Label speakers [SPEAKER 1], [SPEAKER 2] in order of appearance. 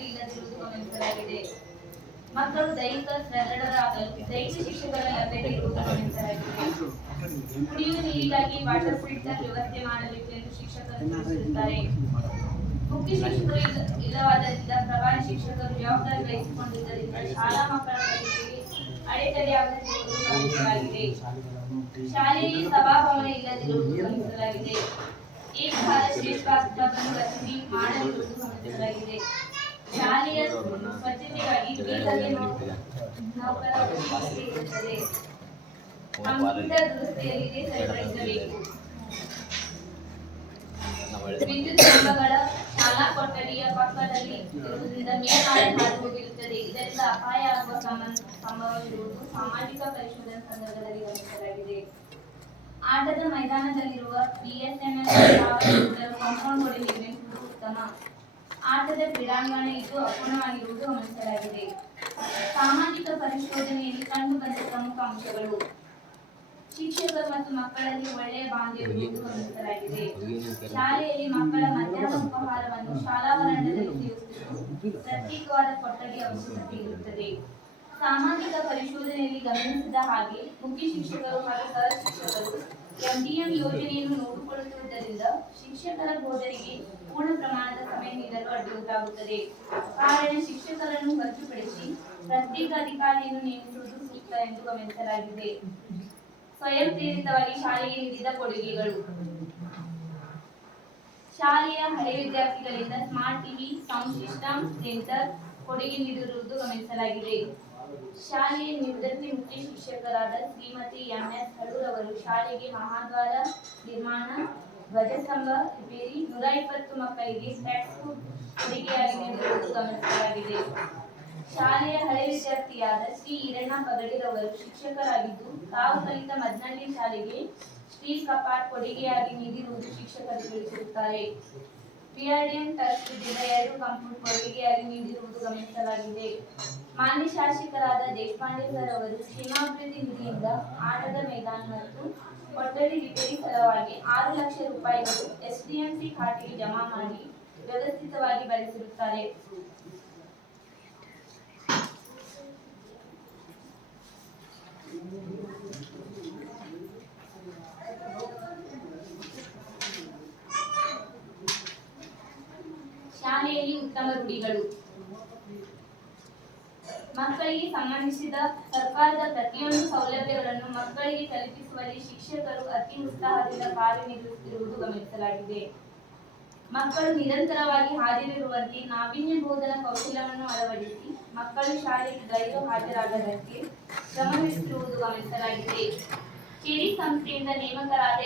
[SPEAKER 1] ಕೊಠಡಿ ಇಲ್ಲದಿರುವುದು ಗಮನಿಸಲಾಗಿದೆ ಮಕ್ಕಳು ದೈಹಿಕ ಸದೃಢರಾಗಲು ದೈಹಿಕ ಶಿಕ್ಷಕರ ಲಭ್ಯತೆ ಇರುವುದು ಗಮನಿಸಲಾಗಿದೆ ಕುಡಿಯುವ ನೀರಿಗಾಗಿ ವಾಟರ್ ಫಿಲ್ಟರ್ ವ್ಯವಸ್ಥೆ ಮಾಡಬೇಕು ಎಂದು ಶಿಕ್ಷಕರು ತಿಳಿಸಿರುತ್ತಾರೆ ಮುಖ್ಯ ಶಿಕ್ಷಕರು ಇಲ್ಲ- ಇಲ್ಲವಾದ್ದರಿಂದ ಪ್ರಭಾರಿ ಶಿಕ್ಷಕರು ಜವಾಬ್ದಾರಿ ವಹಿಸಿಕೊಂಡಿದ್ದರಿಂದ ಶಾಲಾ ಮಕ್ಕಳ ಕಲಿಕೆಗೆ ಅಡೆತಡೆಯಾಗುತ್ತಿರುವುದು ಗಮನಿಸಲಾಗಿದೆ ಶಾಲೆಯಲ್ಲಿ ಸಭಾಭವನ ಇಲ್ಲದಿರುವುದು ಗಮನಿಸಲಾಗಿದೆ ಏಕ ಭಾರತ್ ಶ್ರೇಷ್ಠ ಭಾರತವನ್ನು ರಚನೆ ಮಾಡದಿರುವುದು ಗಮನಿಸಲಾಗಿದೆ ಶಾಲೆಯ ಸ್ವಚ್ಛತೆಗಾಗಿ ದುರಸ್ತಿಯಲ್ಲಿ ಸರಿಪಡಿಸಬೇಕು ವಿದ್ಯುತ್ ಕಂಬಗಳ ಶಾಲಾ ಕೊಠಡಿಯ ಪಕ್ಕದಲ್ಲಿ ಇರುವುದರಿಂದ ಮೇಲ್ಮಾಡಿ ಹಾದು ಹೋಗಿರುತ್ತದೆ ಇದರಿಂದ ಅಪಾಯ ಆಗುವ ಸಂಭವವಿರುವುದು ಸಾಮಾಜಿಕ ಪರಿಶೋಧನಾ ಸಂದರ್ಭದಲ್ಲಿ ಗಮನಿಸಲಾಗಿದೆ. ಆಟದ ಮೈದಾನದಲ್ಲಿರುವ ಬಿಎಸ್ಎನ್ಎಲ್ ಕಾಂಪೌಂಡ್ ಗೋಡೆ ನಿರ್ಮಿಸುವುದು ಉತ್ತಮ. ಆಟದ ಕ್ರೀಡಾಂಗಣ ಇದು ಅಪೂರ್ಣವಾಗಿರುವುದು ಗಮನಿಸಲಾಗಿದೆ. ಸಾಮಾಜಿಕ ಪರಿಶೋಧನೆಯಲ್ಲಿ ಕಂಡುಬಂದ ಪ್ರಮುಖ ಅಂಶಗಳು. ಶಿಕ್ಷಕರು ಮತ್ತು ಮಕ್ಕಳಲ್ಲಿ ಒಳ್ಳೆಯ ಬಾಂಧವ್ಯ ಗಮನಿಸಲಾಗಿದೆ. ಶಾಲೆಯಲ್ಲಿ ಮಕ್ಕಳ ಮಧ್ಯಾಹ್ನ ಉಪಹಾರವನ್ನು ಶಾಲಾ ಸೇವಿಸುವುದು ಪ್ರತ್ಯೇಕವಾದ ಕೊಠಡಿ ಅವಶ್ಯಕತೆ ಇರುತ್ತದೆ. ಸಾಮಾಜಿಕ ಪರಿಶೋಧನೆಯಲ್ಲಿ ಗಮನಿಸಿದ ಹಾಗೆ ಮುಖ್ಯ ಶಿಕ್ಷಕರು ಹಾಗೂ ಸಹ ಶಿಕ್ಷಕರು ಎಂಡಿಎಂ ಯೋಜನೆಯನ್ನು ನೋಡಿಕೊಳ್ಳುತ್ತಿರುವುದರಿಂದ ಶಿಕ್ಷಕರ ಬೋಧನೆಗೆ ಪೂರ್ಣ ಪ್ರಮಾಣದ ಅಡ್ಡಿ ಉಂಟಾಗುತ್ತದೆ ಕಾರಣ ಶಿಕ್ಷಕರನ್ನು ಹೊರತುಪಡಿಸಿ ಪ್ರತ್ಯೇಕ ಅಧಿಕಾರಿಯನ್ನು ನೇಮಿಸುವುದು ಸೂಕ್ತ ಎಂದು ಗಮನಿಸಲಾಗಿದೆ. ಸ್ವಯಂ ಪ್ರೇರಿತವಾಗಿ ಶಾಲೆಗೆ ನೀಡಿದ ಕೊಡುಗೆಗಳು. ಶಾಲೆಯ ಹಳೆ ವಿದ್ಯಾರ್ಥಿಗಳಿಂದ smart TV, sound system, centre ಕೊಡುಗೆ ನೀಡಿರುವುದು ಗಮನಿಸಲಾಗಿದೆ. ಶಾಲೆಯ ನಿವೃತ್ತಿ ಮುಖ್ಯ ಶಿಕ್ಷಕರಾದ ಶ್ರೀಮತಿ ಎಂ ಎಸ್ ಹಳೂರ್ ಅವರು ಶಾಲೆಗೆ ಮಹಾದ್ವಾರ ನಿರ್ಮಾಣ, ಧ್ವಜಸ್ತಂಭ, ರಿಪೇರಿ, ನೂರ ಇಪ್ಪತ್ತು ಮಕ್ಕಳಿಗೆ ಕೊಡುಗೆಯಾಗಿ ನೀಡಿರುವುದು ಗಮನಿಸಲಾಗಿದೆ ಶಾಲೆಯ ಹಳೆ ವಿದ್ಯಾರ್ಥಿಯಾದ ಶ್ರೀ ಈರಣ್ಣ ಪಗಡಿರವರು ಶಿಕ್ಷಕರಾಗಿದ್ದು, ತಾವು ಕಲಿತ ಮದ್ನಳ್ಳಿ ಶಾಲೆಗೆ ಶ್ರೀ ಕಪಾಟ್ ಕೊಡುಗೆಯಾಗಿ ನೀಡಿರುವುದು ಶಿಕ್ಷಕರು ತಿಳಿಸಿರುತ್ತಾರೆ. ಪಿಆರ್ಡಿಎಂ ಟ್ರಸ್ಟ್ ಎರಡು ಕಂಪ್ಯೂಟರ್ ಕೊಡುಗೆಯಾಗಿ ನೀಡಿರುವುದು ಗಮನಿಸಲಾಗಿದೆ. ಮಾನ್ಯ ಶಾಸಕರಾದ ದೇಶಪಾಂಡೆ ಸರ್ ಅವರು ಕ್ಷೇಮಾಭಿವೃದ್ಧಿ ನಿಧಿಯಿಂದ ಆಟದ ಮೈದಾನ ಮತ್ತು ಕೊಠಡಿ ರಿಪೇರಿ ಸಲುವಾಗಿ ಆರು ಲಕ್ಷ ರೂಪಾಯಿಗಳು ಎಸ್ಡಿಎಂಸಿ ಖಾತೆಗೆ ಜಮಾ ಮಾಡಿ ವ್ಯವಸ್ಥಿತವಾಗಿ ಬಳಸಿರುತ್ತಾರೆ. ಶಾಲೆಯಲ್ಲಿ ಉತ್ತಮ ರೂಢಿಗಳು. ಮಕ್ಕಳಿಗೆ ಸಂಬಂಧಿಸಿದ ಸರ್ಕಾರದ ಪ್ರತಿಯೊಂದು ಸೌಲಭ್ಯಗಳನ್ನು ಮಕ್ಕಳಿಗೆ ತಲುಪಿಸುವಲ್ಲಿ ಶಿಕ್ಷಕರು ಅತಿ ಉತ್ಸಾಹದಿಂದ ಕಾರ್ಯನಿರ್ವಹಿಸುತ್ತಿರುವುದು ಗಮನಿಸಲಾಗಿದೆ. ಮಕ್ಕಳು ನಿರಂತರವಾಗಿ ಹಾಜರಿರುವಂತೆ ನಾವೀನ್ಯ ಬೋಧನಾ ಕೌಶಲ್ಯವನ್ನು ಅಳವಡಿಸಿ ಮಕ್ಕಳು ಶಾಲೆಗೆ ಗೈರು ಹಾಜರಾಗದಂತೆ ಗಮನಿಸಿರುವುದು ಗಮನಿಸಲಾಗಿದೆ. ಕೆಡಿ ಸಂಸ್ಥೆಯಿಂದ ನೇಮಕರಾದ